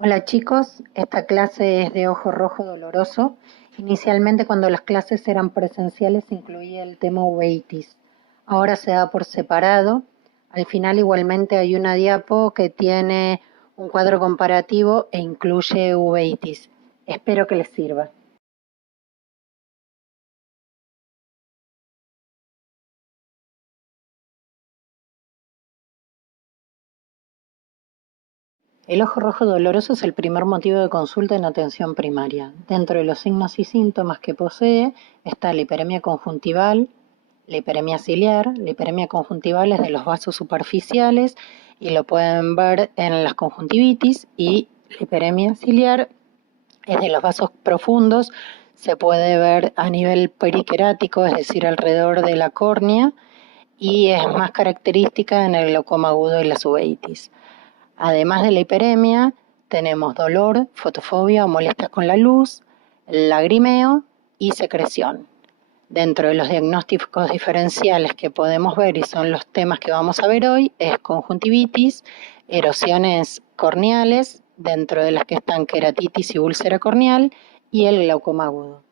Hola chicos, esta clase es de ojo rojo doloroso. Inicialmente cuando las clases eran presenciales se incluía el tema uveitis. Ahora se da por separado. Al final igualmente hay una diapo que tiene un cuadro comparativo e incluye uveitis. Espero que les sirva. El ojo rojo doloroso es el primer motivo de consulta en atención primaria. Dentro de los signos y síntomas que posee está la hiperemia conjuntival, la hiperemia ciliar. La hiperemia conjuntival es de los vasos superficiales y lo pueden ver en las conjuntivitis, y la hiperemia ciliar es de los vasos profundos, se puede ver a nivel periquerático, es decir, alrededor de la córnea, y es más característica en el glaucoma agudo y la uveitis. Además de la hiperemia, tenemos dolor, fotofobia o molestias con la luz, lagrimeo y secreción. Dentro de los diagnósticos diferenciales que podemos ver, y son los temas que vamos a ver hoy, es conjuntivitis, erosiones corneales, dentro de las que están queratitis y úlcera corneal, y el glaucoma agudo.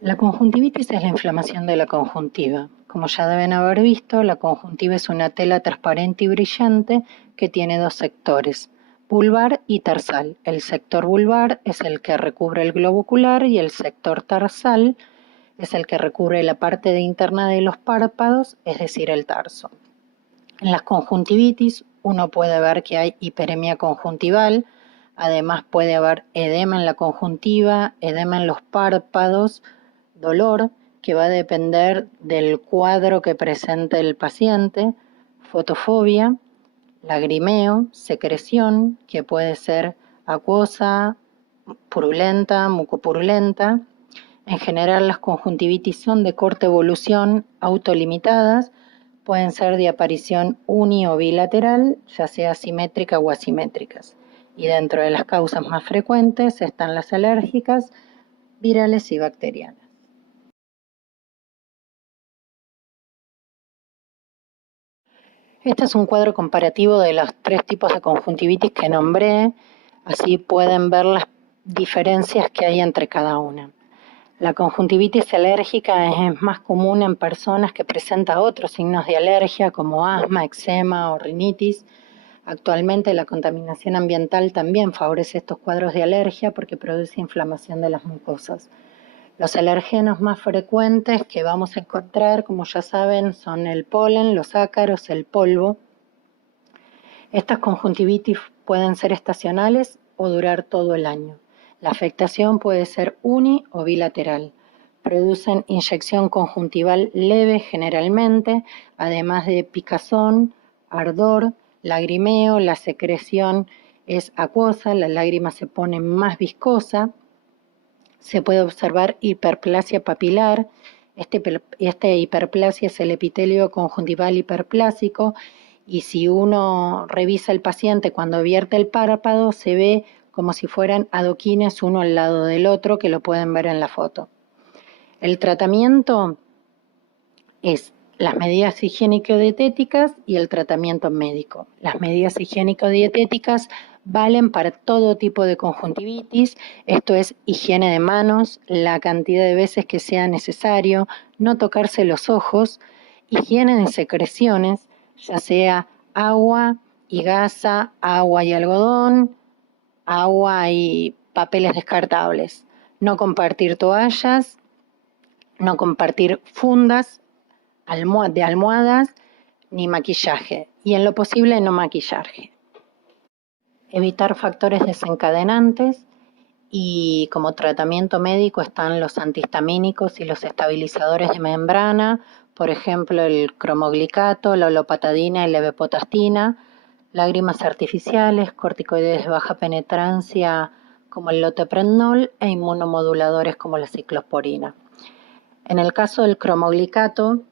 La conjuntivitis es la inflamación de la conjuntiva. Como ya deben haber visto, la conjuntiva es una tela transparente y brillante que tiene dos sectores, vulvar y tarsal. El sector vulvar es el que recubre el globo ocular y el sector tarsal es el que recubre la parte de interna de los párpados, es decir, el tarso. En las conjuntivitis uno puede ver que hay hiperemia conjuntival, además puede haber edema en la conjuntiva, edema en los párpados, dolor que va a depender del cuadro que presente el paciente, fotofobia, lagrimeo, secreción, que puede ser acuosa, purulenta, mucopurulenta. En general las conjuntivitis son de corta evolución, autolimitadas, pueden ser de aparición uni o bilateral, ya sea simétrica o asimétricas. Y dentro de las causas más frecuentes están las alérgicas, virales y bacterianas. Este es un cuadro comparativo de los tres tipos de conjuntivitis que nombré, así pueden ver las diferencias que hay entre cada una. La conjuntivitis alérgica es más común en personas que presentan otros signos de alergia como asma, eczema o rinitis. Actualmente la contaminación ambiental también favorece estos cuadros de alergia porque produce inflamación de las mucosas. Los alergenos más frecuentes que vamos a encontrar, como ya saben, son el polen, los ácaros, el polvo. Estas conjuntivitis pueden ser estacionales o durar todo el año. La afectación puede ser uni o bilateral. Producen inyección conjuntival leve generalmente, además de picazón, ardor, lagrimeo. La secreción es acuosa, la lágrima se pone más viscosa. Se puede observar hiperplasia papilar. Este hiperplasia es el epitelio conjuntival hiperplásico, y si uno revisa el paciente cuando vierte el párpado, se ve como si fueran adoquines uno al lado del otro, que lo pueden ver en la foto. El tratamiento es las medidas higiénico-dietéticas y el tratamiento médico. Las medidas higiénico-dietéticas valen para todo tipo de conjuntivitis, esto es higiene de manos, la cantidad de veces que sea necesario, no tocarse los ojos, higiene de secreciones, ya sea agua y gasa, agua y algodón, agua y papeles descartables. No compartir toallas, no compartir fundas de almohadas, ni maquillaje, y en lo posible no maquillaje. Evitar factores desencadenantes, y como tratamiento médico están los antihistamínicos y los estabilizadores de membrana, por ejemplo el cromoglicato, la olopatadina y la levetiracetam, lágrimas artificiales, corticoides de baja penetrancia como el loteprednol e inmunomoduladores como la ciclosporina. En el caso del cromoglicato,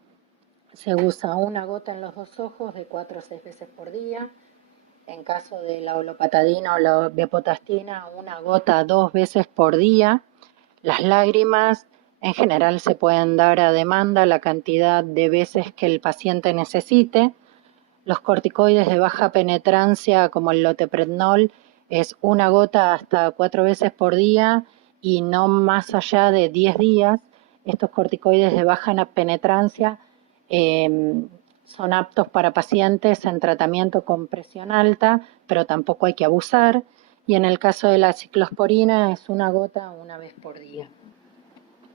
se usa una gota en los dos ojos de 4 a 6 veces por día. En caso de la olopatadina o la levetiracetam, una gota 2 veces por día. Las lágrimas En general se pueden dar a demanda la cantidad de veces que el paciente necesite. Los corticoides de baja penetrancia, como el loteprednol, es una gota hasta 4 veces por día y no más allá de 10 días. Estos corticoides de baja penetrancia son aptos para pacientes en tratamiento con presión alta, pero tampoco hay que abusar. Y en el caso de la ciclosporina es una gota una vez por día.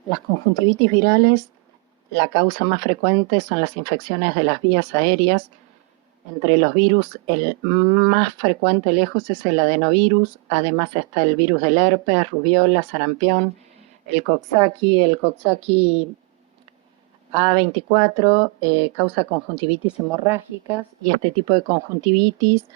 Las conjuntivitis virales, la causa más frecuente son las infecciones de las vías aéreas. Entre los virus, el más frecuente lejos es el adenovirus. Además está el virus del herpes, rubiola, sarampión, el Coxsackie A24 causa conjuntivitis hemorrágicas, y este tipo de conjuntivitis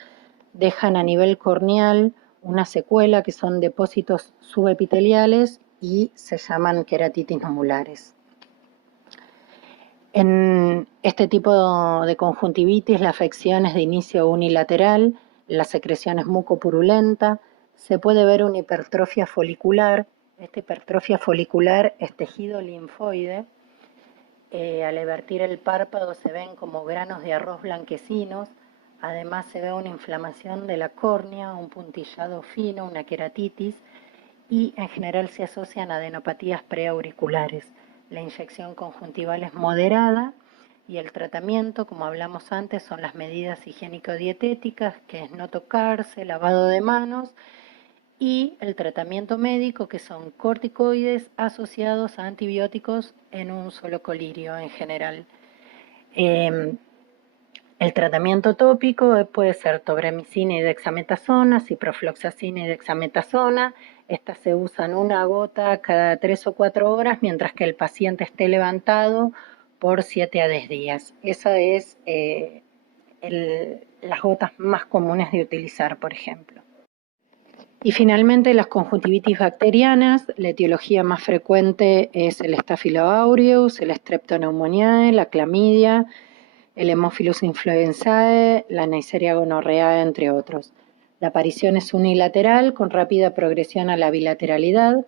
dejan a nivel corneal una secuela que son depósitos subepiteliales y se llaman queratitis numulares. En este tipo de conjuntivitis la afección es de inicio unilateral, la secreción es mucopurulenta, se puede ver una hipertrofia folicular. Esta hipertrofia folicular es tejido linfoide. Al invertir el párpado se ven como granos de arroz blanquecinos. Además se ve una inflamación de la córnea, un puntillado fino, una queratitis, y en general se asocian a adenopatías preauriculares. La inyección conjuntival es moderada y el tratamiento, como hablamos antes, son las medidas higiénico-dietéticas, que es no tocarse, lavado de manos, y el tratamiento médico, que son corticoides asociados a antibióticos en un solo colirio en general. El tratamiento tópico puede ser tobramicina y dexametasona, ciprofloxacina y dexametasona. Estas se usan una gota cada 3 o 4 horas mientras que el paciente esté levantado por 7 a 10 días. Esa es las gotas más comunes de utilizar, por ejemplo. Y finalmente las conjuntivitis bacterianas. La etiología más frecuente es el Staphylo aureus, el Streptoneumoniae, la clamidia, el Haemophilus influenzae, la Neisseria gonorrhoeae, entre otros. La aparición es unilateral con rápida progresión a la bilateralidad.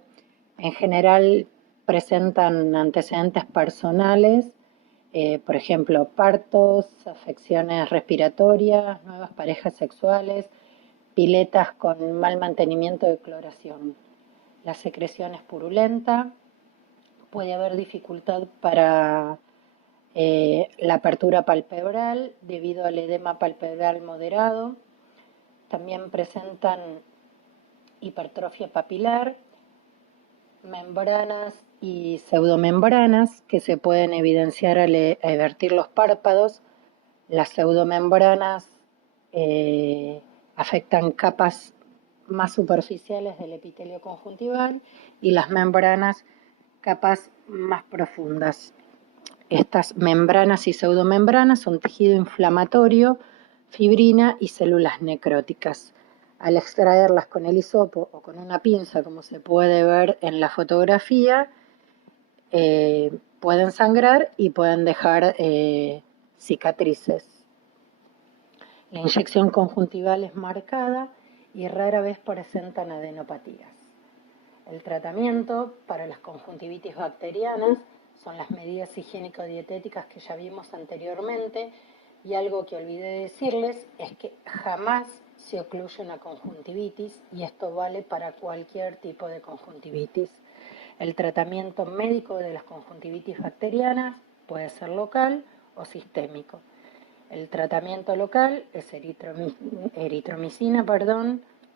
En general presentan antecedentes personales, por ejemplo, partos, afecciones respiratorias, nuevas parejas sexuales, piletas con mal mantenimiento de cloración. La secreción es purulenta, puede haber dificultad para la apertura palpebral debido al edema palpebral moderado. También presentan hipertrofia papilar, membranas y pseudomembranas que se pueden evidenciar al evertir los párpados. Las pseudomembranas afectan capas más superficiales del epitelio conjuntival y las membranas capas más profundas. Estas membranas y pseudomembranas son tejido inflamatorio, fibrina y células necróticas. Al extraerlas con el hisopo o con una pinza, como se puede ver en la fotografía, pueden sangrar y pueden dejar cicatrices. La inyección conjuntival es marcada y rara vez presentan adenopatías. El tratamiento para las conjuntivitis bacterianas son las medidas higiénico-dietéticas que ya vimos anteriormente, y algo que olvidé decirles es que jamás se ocluye una conjuntivitis, y esto vale para cualquier tipo de conjuntivitis. El tratamiento médico de las conjuntivitis bacterianas puede ser local o sistémico. El tratamiento local es eritromicina,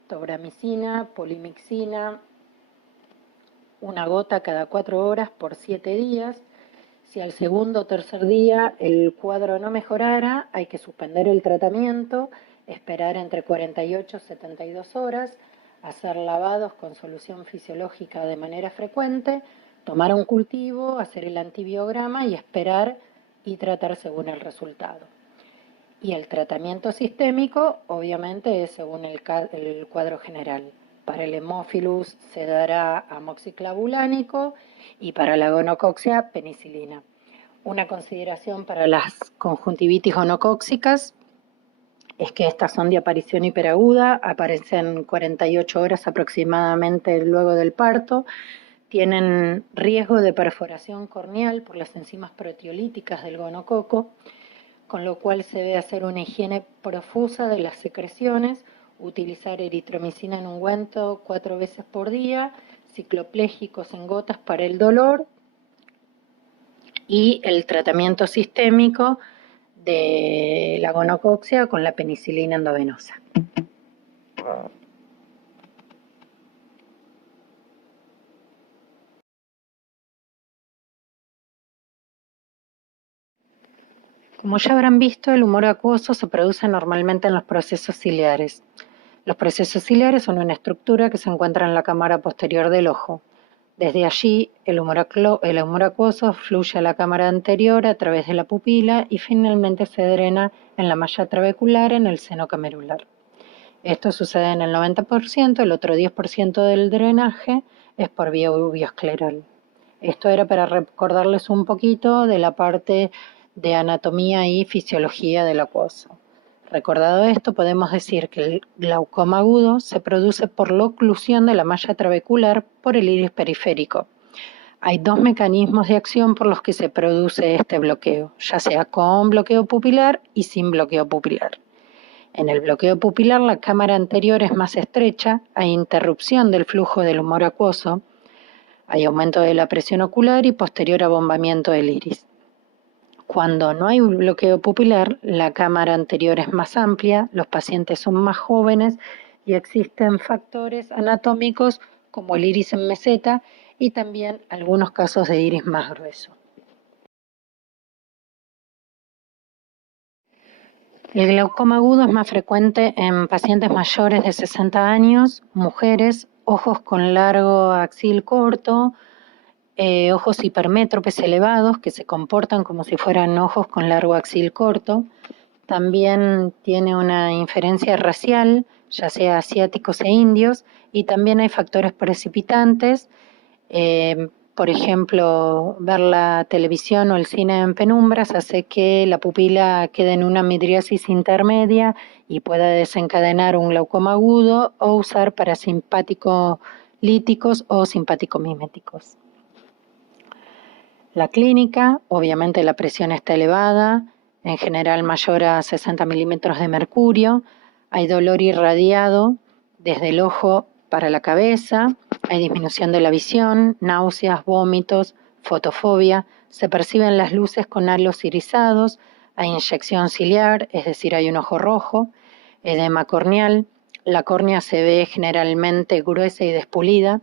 tobramicina, polimixina, una gota cada 4 horas por 7 días. Si al segundo o tercer día el cuadro no mejorara, hay que suspender el tratamiento, esperar entre 48 y 72 horas, hacer lavados con solución fisiológica de manera frecuente, tomar un cultivo, hacer el antibiograma y esperar y tratar según el resultado. Y el tratamiento sistémico, obviamente, es según el cuadro general. Para el Haemophilus se dará amoxiclavulánico y para la gonococcea penicilina. Una consideración para las conjuntivitis gonocóccicas es que estas son de aparición hiperaguda, aparecen 48 horas aproximadamente luego del parto, tienen riesgo de perforación corneal por las enzimas proteolíticas del gonococo, con lo cual se debe hacer una higiene profusa de las secreciones, utilizar eritromicina en ungüento 4 veces por día, cicloplégicos en gotas para el dolor y el tratamiento sistémico de la gonococcea con la penicilina endovenosa. Como ya habrán visto, el humor acuoso se produce normalmente en los procesos ciliares. Los procesos ciliares son una estructura que se encuentra en la cámara posterior del ojo. Desde allí, el humor acuoso fluye a la cámara anterior a través de la pupila y finalmente se drena en la malla trabecular en el seno camerular. Esto sucede en el 90%, el otro 10% del drenaje es por vía uveoscleral. Esto era para recordarles un poquito de la parte de anatomía y fisiología del acuoso. Recordado esto, podemos decir que el glaucoma agudo se produce por la oclusión de la malla trabecular por el iris periférico. Hay 2 mecanismos de acción por los que se produce este bloqueo, ya sea con bloqueo pupilar y sin bloqueo pupilar. En el bloqueo pupilar la cámara anterior es más estrecha, hay interrupción del flujo del humor acuoso, hay aumento de la presión ocular y posterior abombamiento del iris. Cuando no hay un bloqueo pupilar, la cámara anterior es más amplia, los pacientes son más jóvenes y existen factores anatómicos como el iris en meseta y también algunos casos de iris más grueso. El glaucoma agudo es más frecuente en pacientes mayores de 60 años, mujeres, ojos con largo axil corto, ojos hipermétropes elevados que se comportan como si fueran ojos con largo axil corto. También tiene una inferencia racial, ya sea asiáticos e indios, y también hay factores precipitantes. Por ejemplo, ver la televisión o el cine en penumbras hace que la pupila quede en una midriasis intermedia y pueda desencadenar un glaucoma agudo o usar parasimpático líticos o simpático-miméticos. La clínica, obviamente la presión está elevada, en general mayor a 60 milímetros de mercurio, hay dolor irradiado desde el ojo para la cabeza, hay disminución de la visión, náuseas, vómitos, fotofobia, se perciben las luces con halos irisados, hay inyección ciliar, es decir, hay un ojo rojo, edema corneal, la córnea se ve generalmente gruesa y despulida,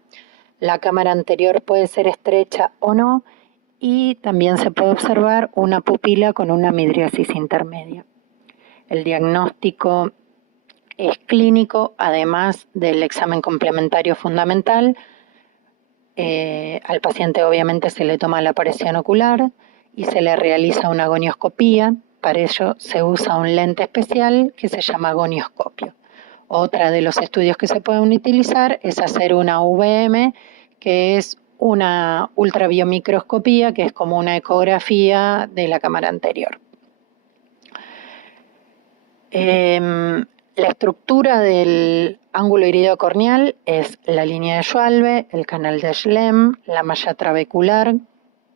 la cámara anterior puede ser estrecha o no, y también se puede observar una pupila con una midriasis intermedia. El diagnóstico es clínico, además del examen complementario fundamental. Al paciente obviamente se le toma la presión ocular y se le realiza una gonioscopía. Para ello se usa un lente especial que se llama gonioscopio. Otra de los estudios que se pueden utilizar es hacer una UVM, que es una ultrabiomicroscopía, que es como una ecografía de la cámara anterior. La estructura del ángulo iridocorneal es la línea de Schwalbe, el canal de Schlemm, la malla trabecular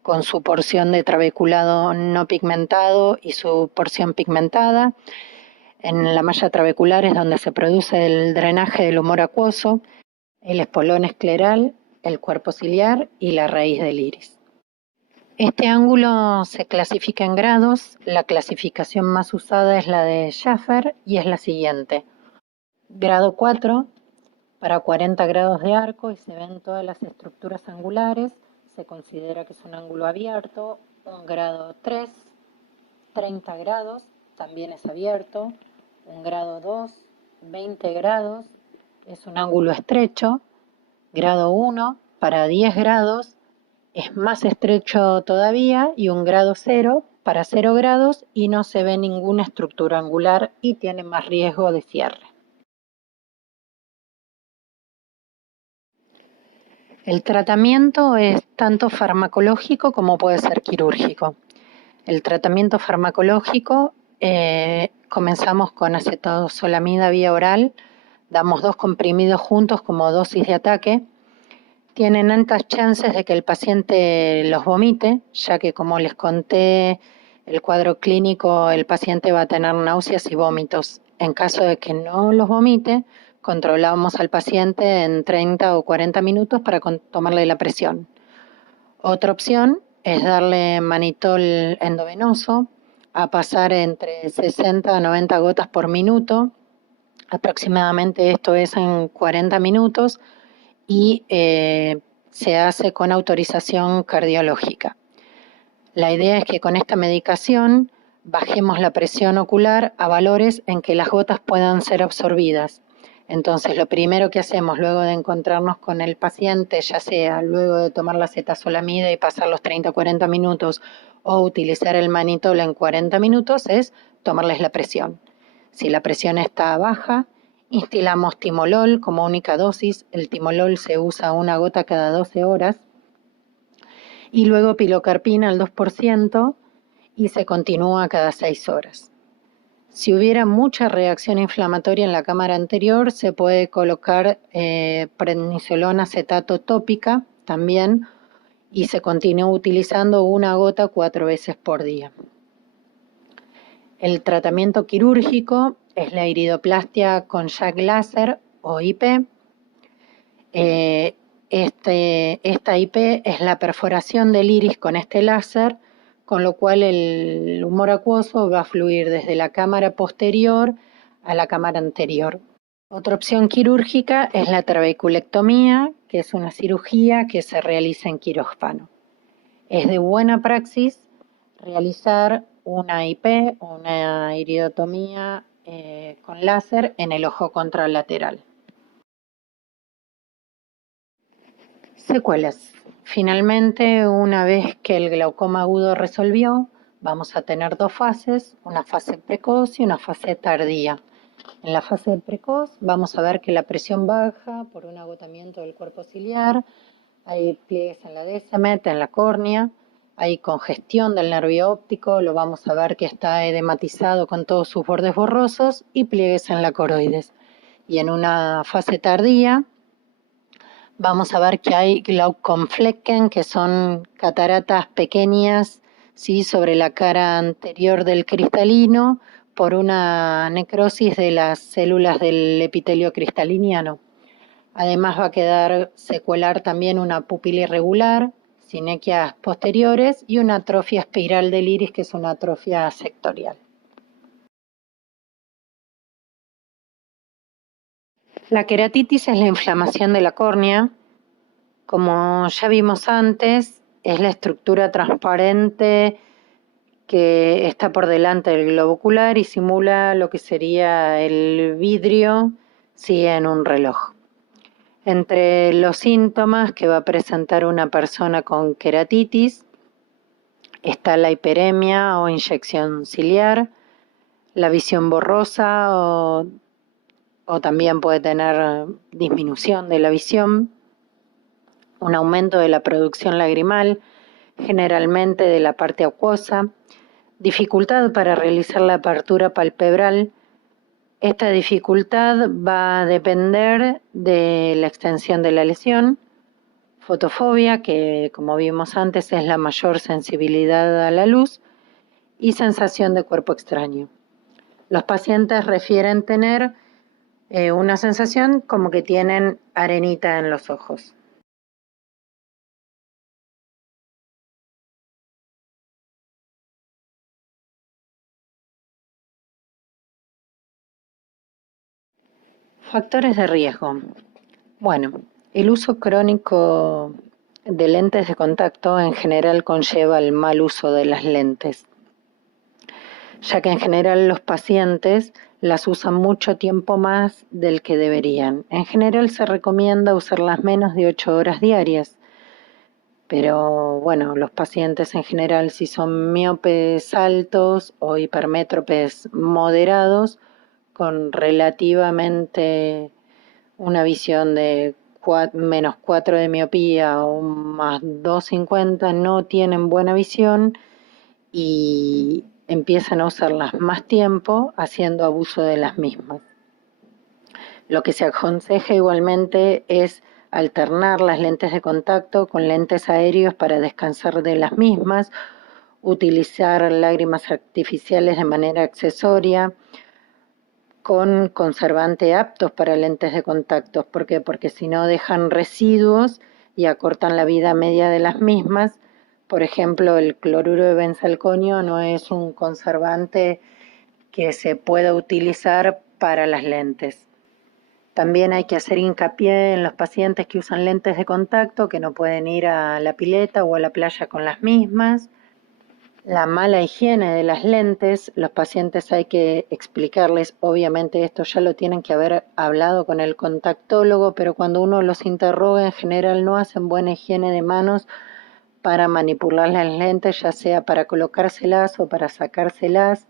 con su porción de trabeculado no pigmentado y su porción pigmentada. En la malla trabecular es donde se produce el drenaje del humor acuoso, el espolón escleral, el cuerpo ciliar y la raíz del iris. Este ángulo se clasifica en grados. La clasificación más usada es la de Schaffer y es la siguiente. Grado 4, para 40 grados de arco y se ven todas las estructuras angulares, se considera que es un ángulo abierto. Un grado 3, 30 grados, también es abierto. Un grado 2, 20 grados, es un ángulo estrecho. Grado 1, para 10 grados, es más estrecho todavía, y un grado 0 para 0 grados y no se ve ninguna estructura angular y tiene más riesgo de cierre. El tratamiento es tanto farmacológico como puede ser quirúrgico. El tratamiento farmacológico, comenzamos con acetosolamida vía oral, damos 2 comprimidos juntos como dosis de ataque. tienen altas chances de que el paciente los vomite, ya que como les conté, el cuadro clínico, el paciente va a tener náuseas y vómitos. En caso de que no los vomite, controlamos al paciente en 30 o 40 minutos para tomarle la presión. Otra opción es darle manitol endovenoso, a pasar entre 60 a 90 gotas por minuto, aproximadamente esto es en 40 minutos, y se hace con autorización cardiológica. La idea es que con esta medicación bajemos la presión ocular a valores en que las gotas puedan ser absorbidas. Entonces, lo primero que hacemos luego de encontrarnos con el paciente, ya sea luego de tomar la acetazolamida y pasar los 30 o 40 minutos o utilizar el manitol en 40 minutos, es tomarles la presión. Si la presión está baja, instilamos timolol como única dosis. El timolol se usa una gota cada 12 horas. Y luego pilocarpina al 2% y se continúa cada 6 horas. Si hubiera mucha reacción inflamatoria en la cámara anterior, se puede colocar prednisolona acetato tópica también y se continúa utilizando una gota 4 veces por día. El tratamiento quirúrgico es la iridoplastia con Jack láser o IP. Esta IP es la perforación del iris con este láser, con lo cual el humor acuoso va a fluir desde la cámara posterior a la cámara anterior. Otra opción quirúrgica es la trabeculectomía, que es una cirugía que se realiza en quirófano. Es de buena praxis realizar una IP, una iridotomía con láser en el ojo contralateral. Secuelas. Finalmente, una vez que el glaucoma agudo resolvió, vamos a tener dos fases, una fase precoz y una fase tardía. En la fase precoz vamos a ver que la presión baja por un agotamiento del cuerpo ciliar, hay pliegues en la descemet, en la córnea, hay congestión del nervio óptico, lo vamos a ver que está edematizado con todos sus bordes borrosos y pliegues en la coroides. Y en una fase tardía vamos a ver que hay Glaukomflecken, que son cataratas pequeñas, ¿sí?, sobre la cara anterior del cristalino por una necrosis de las células del epitelio cristaliniano. Además va a quedar secuelar también una pupila irregular, sinequias posteriores y una atrofia espiral del iris, que es una atrofia sectorial. La queratitis es la inflamación de la córnea. Como ya vimos antes, es la estructura transparente que está por delante del globo ocular y simula lo que sería el vidrio, sí, en un reloj. Entre los síntomas que va a presentar una persona con queratitis está la hiperemia o inyección ciliar, la visión borrosa o también puede tener disminución de la visión, un aumento de la producción lagrimal, generalmente de la parte acuosa, dificultad para realizar la apertura palpebral. Esta dificultad va a depender de la extensión de la lesión, fotofobia, que como vimos antes es la mayor sensibilidad a la luz, y sensación de cuerpo extraño. Los pacientes refieren tener una sensación como que tienen arenita en los ojos. Factores de riesgo. Bueno, el uso crónico de lentes de contacto en general conlleva el mal uso de las lentes, ya que en general los pacientes las usan mucho tiempo más del que deberían. En general se recomienda usarlas menos de 8 horas diarias, pero bueno, los pacientes en general, si son miopes altos o hipermétropes moderados, con relativamente una visión de menos 4 de miopía o más 2,50, no tienen buena visión y empiezan a usarlas más tiempo haciendo abuso de las mismas. Lo que se aconseja igualmente es alternar las lentes de contacto con lentes aéreos para descansar de las mismas, utilizar lágrimas artificiales de manera accesoria, con conservante aptos para lentes de contacto. ¿Por qué? Porque si no dejan residuos y acortan la vida media de las mismas. Por ejemplo, el cloruro de benzalconio no es un conservante que se pueda utilizar para las lentes. También hay que hacer hincapié en los pacientes que usan lentes de contacto, que no pueden ir a la pileta o a la playa con las mismas. La mala higiene de las lentes, los pacientes hay que explicarles, obviamente esto ya lo tienen que haber hablado con el contactólogo, pero cuando uno los interroga en general no hacen buena higiene de manos para manipular las lentes, ya sea para colocárselas o para sacárselas.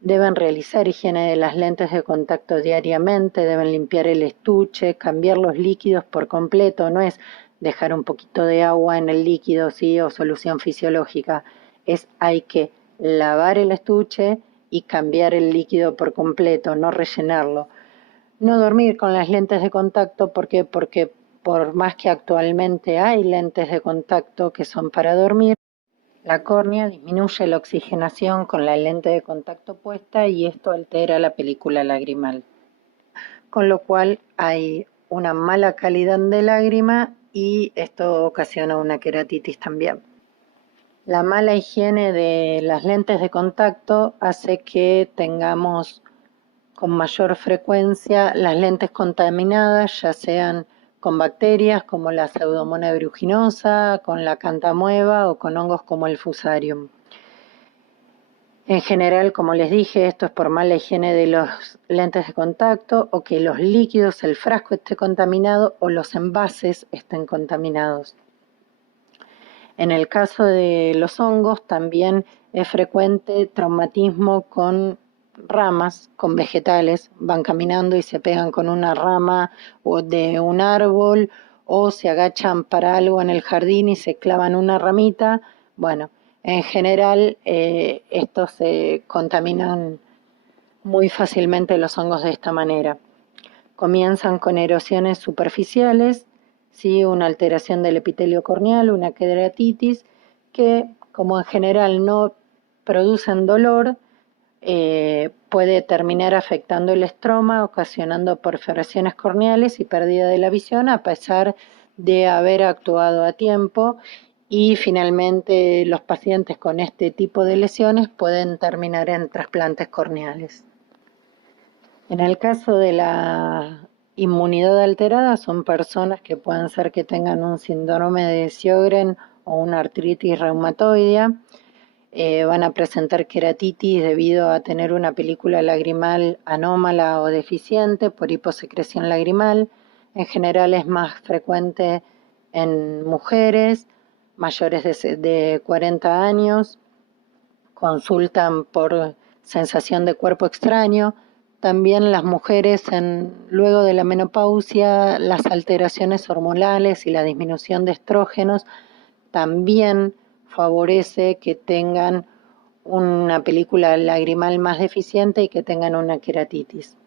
Deben realizar higiene de las lentes de contacto diariamente, deben limpiar el estuche, cambiar los líquidos por completo, no es dejar un poquito de agua en el líquido, sí, o solución fisiológica, hay que lavar el estuche y cambiar el líquido por completo, no rellenarlo. No dormir con las lentes de contacto, ¿por qué? Porque por más que actualmente hay lentes de contacto que son para dormir, la córnea disminuye la oxigenación con la lente de contacto puesta y esto altera la película lagrimal, con lo cual hay una mala calidad de lágrima y esto ocasiona una queratitis también. La mala higiene de las lentes de contacto hace que tengamos con mayor frecuencia las lentes contaminadas, ya sean con bacterias como la Pseudomonas aeruginosa, con la cantamueva o con hongos como el Fusarium. En general, como les dije, esto es por mala higiene de los lentes de contacto o que los líquidos, el frasco esté contaminado o los envases estén contaminados. En el caso de los hongos también es frecuente traumatismo con ramas, con vegetales, van caminando y se pegan con una rama o de un árbol o se agachan para algo en el jardín y se clavan una ramita. Bueno, en general estos se contaminan muy fácilmente los hongos de esta manera. Comienzan con erosiones superficiales, ¿sí? Una alteración del epitelio corneal, una queratitis, que como en general no producen dolor, puede terminar afectando el estroma, ocasionando perforaciones corneales y pérdida de la visión a pesar de haber actuado a tiempo. Y finalmente los pacientes con este tipo de lesiones pueden terminar en trasplantes corneales. En el caso de la inmunidad alterada, son personas que pueden ser que tengan un síndrome de Sjögren o una artritis reumatoidea. Van a presentar queratitis debido a tener una película lagrimal anómala o deficiente por hiposecreción lagrimal. En general es más frecuente en mujeres mayores de 40 años. Consultan por sensación de cuerpo extraño. También las mujeres luego de la menopausia, las alteraciones hormonales y la disminución de estrógenos también favorece que tengan una película lagrimal más deficiente y que tengan una queratitis.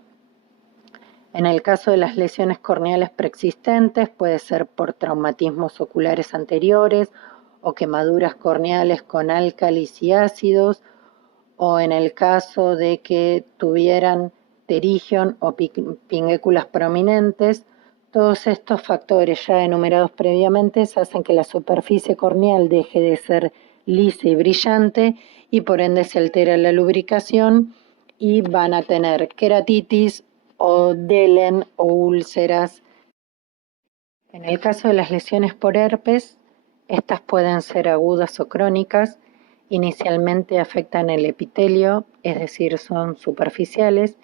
En el caso de las lesiones corneales preexistentes, puede ser por traumatismos oculares anteriores o quemaduras corneales con álcalis y ácidos, o en el caso de que tuvieran pterigion o pinguéculas prominentes. Todos estos factores ya enumerados previamente hacen que la superficie corneal deje de ser lisa y brillante y por ende se altera la lubricación y van a tener queratitis o delen o úlceras. En el caso de las lesiones por herpes, estas pueden ser agudas o crónicas. Inicialmente afectan el epitelio, es decir, son superficiales,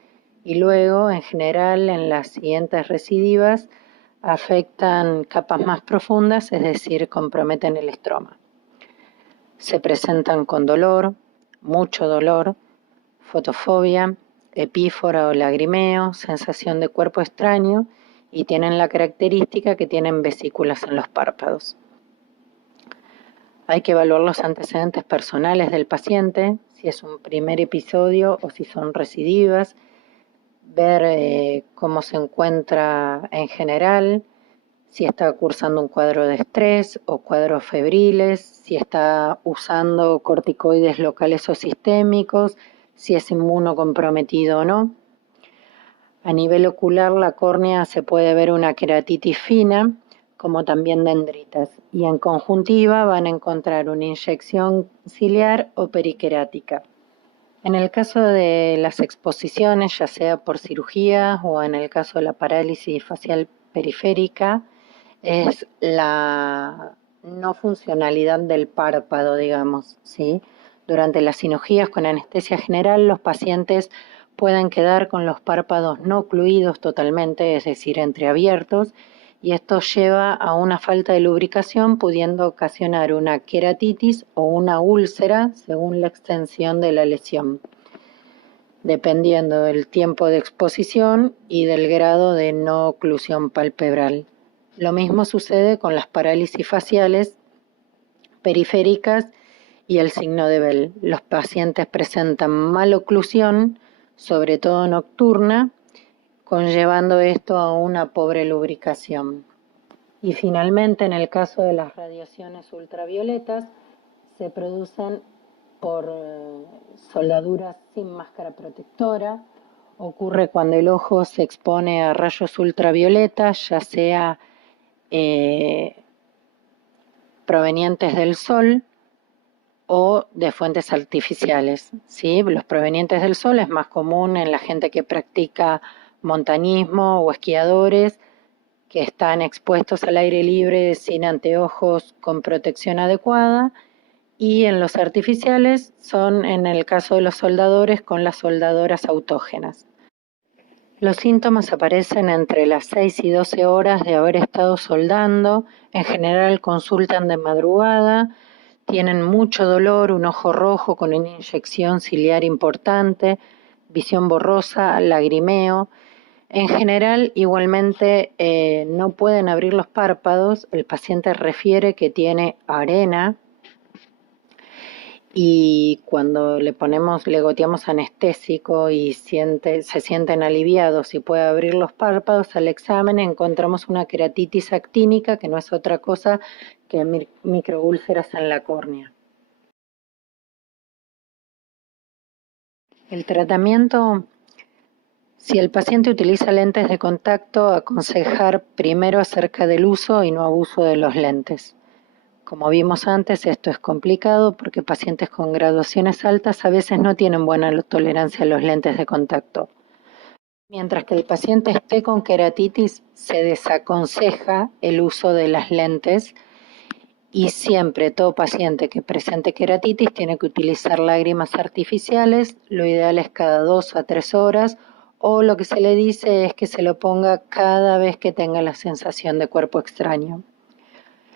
y luego, en general, en las siguientes recidivas, afectan capas más profundas, es decir, comprometen el estroma. Se presentan con dolor, mucho dolor, fotofobia, epífora o lagrimeo, sensación de cuerpo extraño y tienen la característica que tienen vesículas en los párpados. Hay que evaluar los antecedentes personales del paciente, si es un primer episodio o si son recidivas, ver cómo se encuentra en general, si está cursando un cuadro de estrés o cuadros febriles, si está usando corticoides locales o sistémicos, si es inmunocomprometido o no. A nivel ocular, la córnea se puede ver una queratitis fina, como también dendritas, y en conjuntiva van a encontrar una inyección ciliar o periquerática. En el caso de las exposiciones, ya sea por cirugía o en el caso de la parálisis facial periférica, es la no funcionalidad del párpado, digamos, ¿sí? Durante las cirugías con anestesia general, los pacientes pueden quedar con los párpados no ocluidos totalmente, es decir, entreabiertos, y esto lleva a una falta de lubricación, pudiendo ocasionar una queratitis o una úlcera según la extensión de la lesión, dependiendo del tiempo de exposición y del grado de no oclusión palpebral. Lo mismo sucede con las parálisis faciales periféricas y el signo de Bell. Los pacientes presentan maloclusión, sobre todo nocturna, conllevando esto a una pobre lubricación. Y finalmente, en el caso de las radiaciones ultravioletas, se producen por soldaduras sin máscara protectora. Ocurre cuando el ojo se expone a rayos ultravioletas, ya sea provenientes del sol o de fuentes artificiales, ¿sí? Los provenientes del sol es más común en la gente que practica montañismo o esquiadores que están expuestos al aire libre sin anteojos con protección adecuada, y en los artificiales son en el caso de los soldadores con las soldadoras autógenas. Los síntomas aparecen entre las 6 y 12 horas de haber estado soldando, en general consultan de madrugada, tienen mucho dolor, un ojo rojo con una inyección ciliar importante, visión borrosa, lagrimeo. En general, igualmente, no pueden abrir los párpados, el paciente refiere que tiene arena, y cuando le goteamos anestésico y se sienten aliviados y puede abrir los párpados, al examen encontramos una queratitis actínica, que no es otra cosa que microúlceras en la córnea. El tratamiento, si el paciente utiliza lentes de contacto, aconsejar primero acerca del uso y no abuso de los lentes. Como vimos antes, esto es complicado porque pacientes con graduaciones altas a veces no tienen buena tolerancia a los lentes de contacto. Mientras que el paciente esté con queratitis, se desaconseja el uso de las lentes, y siempre todo paciente que presente queratitis tiene que utilizar lágrimas artificiales, lo ideal es cada 2 a 3 horas, o lo que se le dice es que se lo ponga cada vez que tenga la sensación de cuerpo extraño.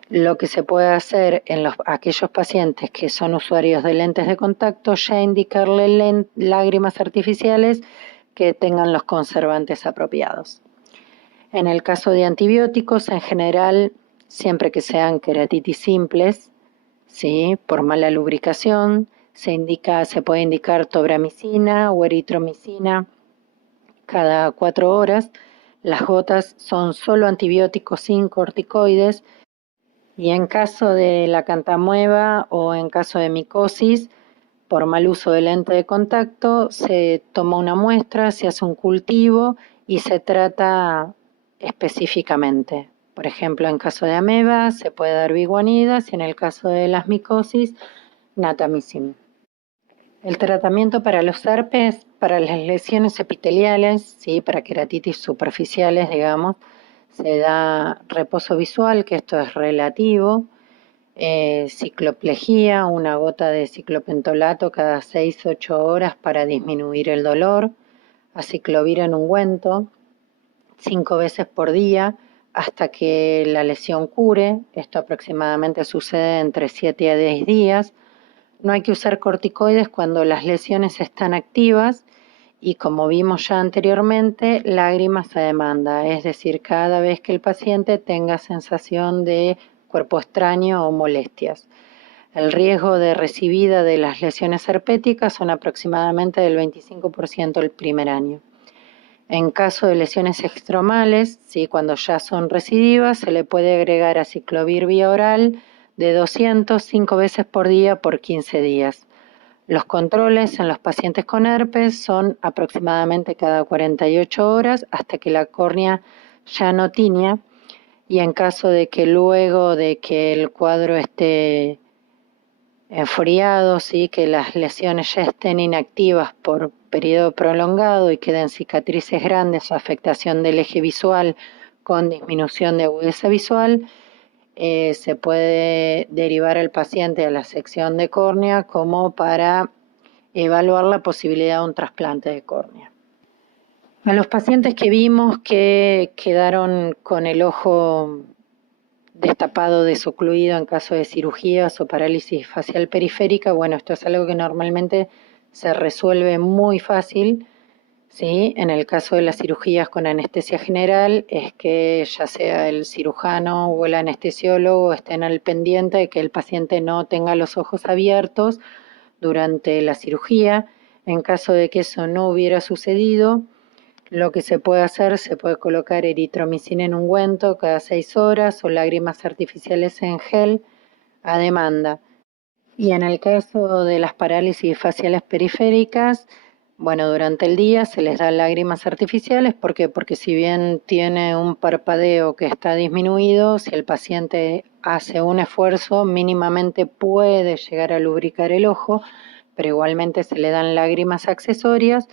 Lo que se puede hacer en aquellos pacientes que son usuarios de lentes de contacto, ya indicarle lágrimas artificiales que tengan los conservantes apropiados. En el caso de antibióticos, en general, siempre que sean queratitis simples, ¿sí? Por mala lubricación, se puede indicar tobramicina o eritromicina cada 4 horas. Las gotas son solo antibióticos sin corticoides. Y en caso de la cantamueva o en caso de micosis, por mal uso de lente de contacto, se toma una muestra, se hace un cultivo y se trata específicamente. Por ejemplo, en caso de ameba se puede dar biguanidas y en el caso de las micosis, natamicin. El tratamiento para los herpes, para las lesiones epiteliales, ¿sí? Para queratitis superficiales, digamos, se da reposo visual, que esto es relativo, cicloplejía, una gota de ciclopentolato cada 6-8 horas para disminuir el dolor, aciclovir en ungüento 5 veces por día hasta que la lesión cure. Esto aproximadamente sucede entre 7 a 10 días. No hay que usar corticoides cuando las lesiones están activas y, como vimos ya anteriormente, lágrimas a demanda, es decir, cada vez que el paciente tenga sensación de cuerpo extraño o molestias. El riesgo de recibida de las lesiones herpéticas son aproximadamente del 25% el primer año. En caso de lesiones extromales, ¿sí? Cuando ya son recidivas, se le puede agregar aciclovir vía oral de 200 5 veces por día por 15 días. Los controles en los pacientes con herpes son aproximadamente cada 48 horas hasta que la córnea ya no tiña, y en caso de que luego de que el cuadro esté enfriado, ¿sí? Que las lesiones ya estén inactivas por periodo prolongado y queden cicatrices grandes o afectación del eje visual con disminución de agudeza visual, se puede derivar al paciente a la sección de córnea como para evaluar la posibilidad de un trasplante de córnea. A los pacientes que vimos que quedaron con el ojo destapado, desocluido en caso de cirugías o parálisis facial periférica, bueno, esto es algo que normalmente se resuelve muy fácil, ¿sí? En el caso de las cirugías con anestesia general, es que ya sea el cirujano o el anestesiólogo estén al pendiente de que el paciente no tenga los ojos abiertos durante la cirugía. En caso de que eso no hubiera sucedido, lo que se puede hacer, se puede colocar eritromicina en ungüento cada 6 horas o lágrimas artificiales en gel a demanda. Y en el caso de las parálisis faciales periféricas, bueno, durante el día se les da lágrimas artificiales. ¿Por qué? Porque si bien tiene un parpadeo que está disminuido, si el paciente hace un esfuerzo, mínimamente puede llegar a lubricar el ojo, pero igualmente se le dan lágrimas accesorias,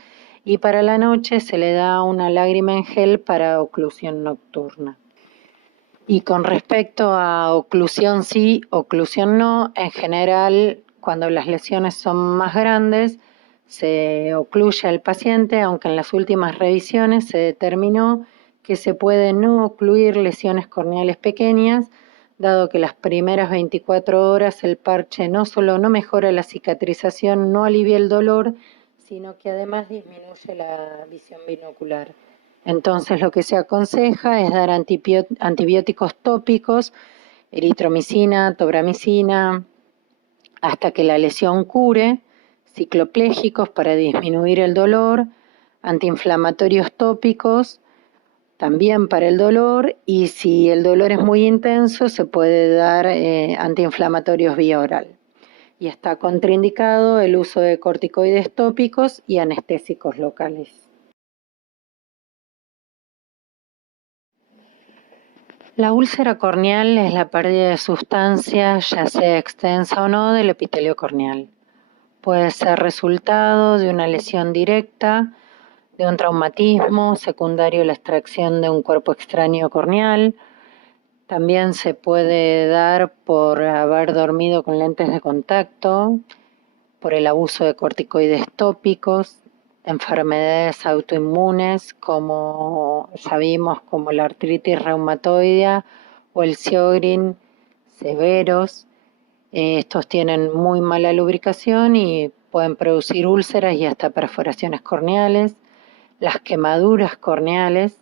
y para la noche se le da una lágrima en gel para oclusión nocturna. Y con respecto a oclusión sí, oclusión no, en general, cuando las lesiones son más grandes, se ocluye al paciente, aunque en las últimas revisiones se determinó que se puede no ocluir lesiones corneales pequeñas, dado que las primeras 24 horas el parche no solo no mejora la cicatrización, no alivia el dolor, sino que además disminuye la visión binocular. Entonces lo que se aconseja es dar antibióticos tópicos, eritromicina, tobramicina, hasta que la lesión cure, cicloplégicos para disminuir el dolor, antiinflamatorios tópicos también para el dolor, y si el dolor es muy intenso se puede dar antiinflamatorios vía oral. Y está contraindicado el uso de corticoides tópicos y anestésicos locales. La úlcera corneal es la pérdida de sustancia, ya sea extensa o no, del epitelio corneal. Puede ser resultado de una lesión directa, de un traumatismo secundario a la extracción de un cuerpo extraño corneal. También se puede dar por haber dormido con lentes de contacto, por el abuso de corticoides tópicos, enfermedades autoinmunes como ya vimos, como la artritis reumatoidea o el Sjögren severos. Estos tienen muy mala lubricación y pueden producir úlceras y hasta perforaciones corneales. Las quemaduras corneales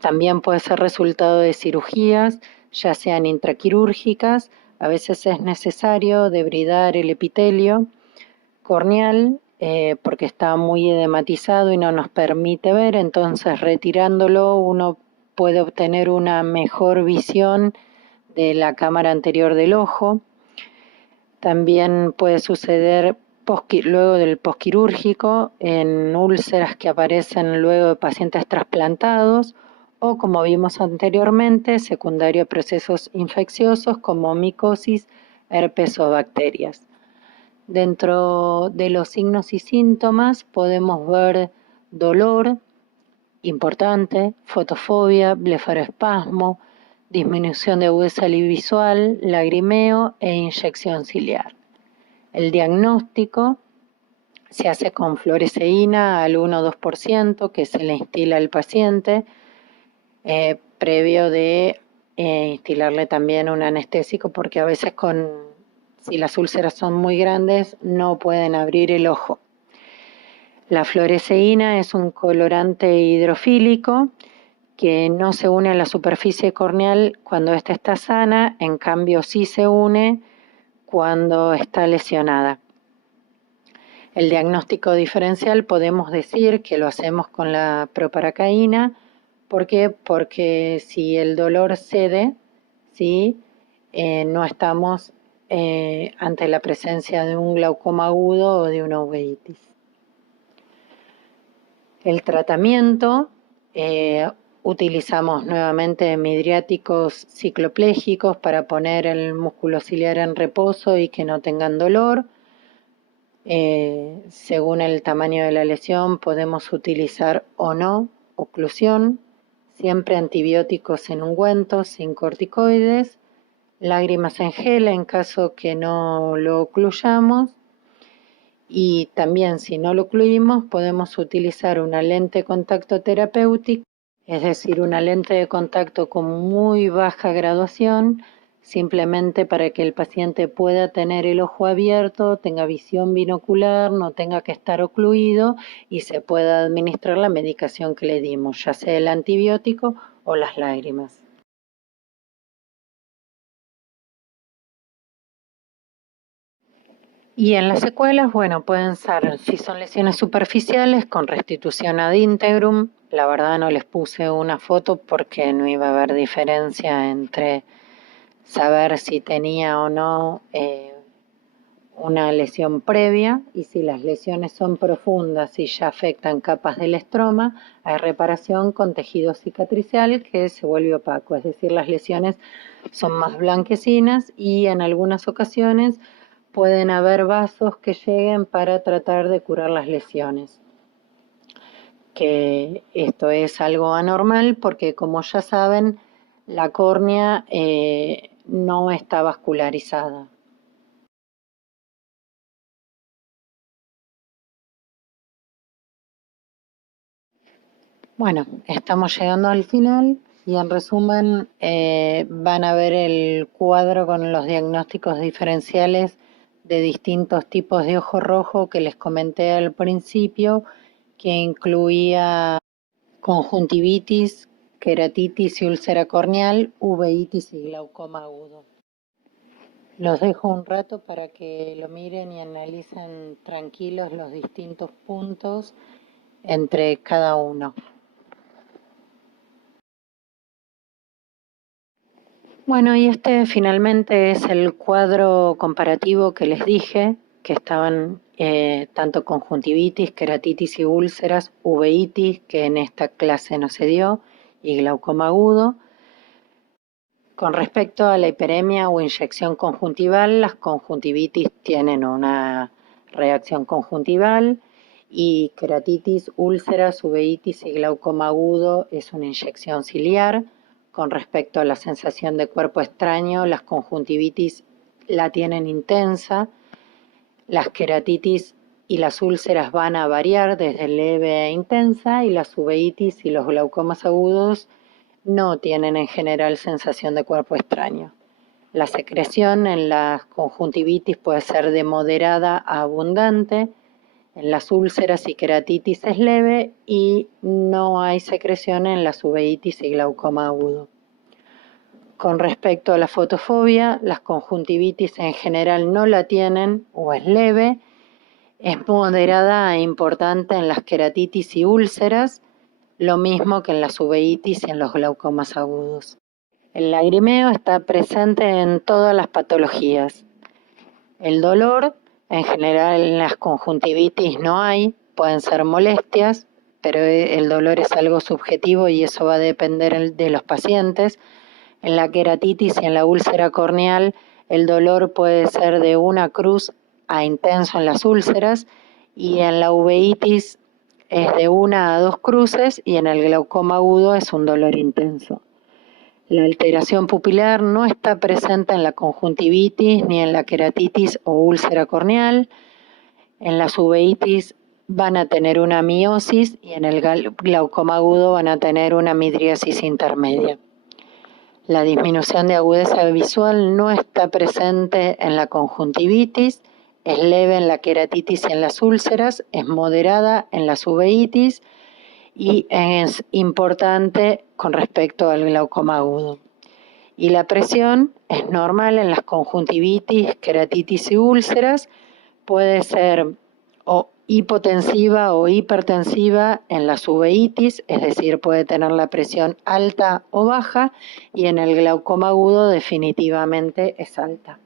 también puede ser resultado de cirugías, ya sean intraquirúrgicas. A veces es necesario debridar el epitelio corneal porque está muy edematizado y no nos permite ver, entonces retirándolo uno puede obtener una mejor visión de la cámara anterior del ojo. También puede suceder luego del posquirúrgico en úlceras que aparecen luego de pacientes trasplantados, o como vimos anteriormente, secundario a procesos infecciosos como micosis, herpes o bacterias. Dentro de los signos y síntomas podemos ver dolor importante, fotofobia, blefaroespasmo, disminución de agudeza visual, lagrimeo e inyección ciliar. El diagnóstico se hace con fluoresceína al 1 o 2% que se le instila al paciente, previo de instilarle también un anestésico, porque a veces si las úlceras son muy grandes no pueden abrir el ojo. La fluoresceína es un colorante hidrofílico que no se une a la superficie corneal cuando ésta está sana, en cambio sí se une cuando está lesionada. El diagnóstico diferencial podemos decir que lo hacemos con la proparacaína. ¿Por qué? Porque si el dolor cede, ¿sí? No estamos ante la presencia de un glaucoma agudo o de una uveitis. El tratamiento, utilizamos nuevamente midriáticos cicloplégicos para poner el músculo ciliar en reposo y que no tengan dolor. Según el tamaño de la lesión podemos utilizar o no oclusión, siempre antibióticos en ungüentos sin corticoides, lágrimas en gel en caso que no lo ocluyamos, y también si no lo ocluimos podemos utilizar una lente de contacto terapéutica, es decir, una lente de contacto con muy baja graduación, simplemente para que el paciente pueda tener el ojo abierto, tenga visión binocular, no tenga que estar ocluido y se pueda administrar la medicación que le dimos, ya sea el antibiótico o las lágrimas. Y en las secuelas, bueno, pueden ser, si son lesiones superficiales, con restitución ad integrum. La verdad no les puse una foto porque no iba a haber diferencia entre saber si tenía o no una lesión previa, y si las lesiones son profundas y ya afectan capas del estroma, hay reparación con tejido cicatricial que se vuelve opaco, es decir, las lesiones son más blanquecinas y en algunas ocasiones pueden haber vasos que lleguen para tratar de curar las lesiones. Que esto es algo anormal porque, como ya saben, la córnea no está vascularizada. Bueno, estamos llegando al final y en resumen van a ver el cuadro con los diagnósticos diferenciales de distintos tipos de ojo rojo que les comenté al principio, que incluía conjuntivitis, queratitis y úlcera corneal, uveitis y glaucoma agudo. Los dejo un rato para que lo miren y analicen tranquilos los distintos puntos entre cada uno. Bueno, y este finalmente es el cuadro comparativo que les dije, que estaban tanto conjuntivitis, queratitis y úlceras, uveitis, que en esta clase no se dio, y glaucoma agudo. Con respecto a la hiperemia o inyección conjuntival, las conjuntivitis tienen una reacción conjuntival y queratitis, úlceras, uveitis y glaucoma agudo es una inyección ciliar. Con respecto a la sensación de cuerpo extraño, las conjuntivitis la tienen intensa, las queratitis y las úlceras van a variar desde leve a intensa y las uveitis y los glaucomas agudos no tienen en general sensación de cuerpo extraño. La secreción en las conjuntivitis puede ser de moderada a abundante, en las úlceras y queratitis es leve y no hay secreción en las uveitis y glaucoma agudo. Con respecto a la fotofobia, las conjuntivitis en general no la tienen o es leve, es moderada e importante en las queratitis y úlceras, lo mismo que en las uveitis y en los glaucomas agudos. El lagrimeo está presente en todas las patologías. El dolor, en general en las conjuntivitis no hay, pueden ser molestias, pero el dolor es algo subjetivo y eso va a depender de los pacientes. En la queratitis y en la úlcera corneal, el dolor puede ser de una cruz a intenso en las úlceras, y en la uveitis es de una a dos cruces y en el glaucoma agudo es un dolor intenso. La alteración pupilar no está presente en la conjuntivitis ni en la queratitis o úlcera corneal. En las uveitis van a tener una miosis y en el glaucoma agudo van a tener una midriasis intermedia. La disminución de agudeza visual no está presente en la conjuntivitis, es leve en la queratitis y en las úlceras, es moderada en las uveitis y es importante con respecto al glaucoma agudo. Y la presión es normal en las conjuntivitis, queratitis y úlceras, puede ser o hipotensiva o hipertensiva en la uveitis, es decir, puede tener la presión alta o baja, y en el glaucoma agudo definitivamente es alta.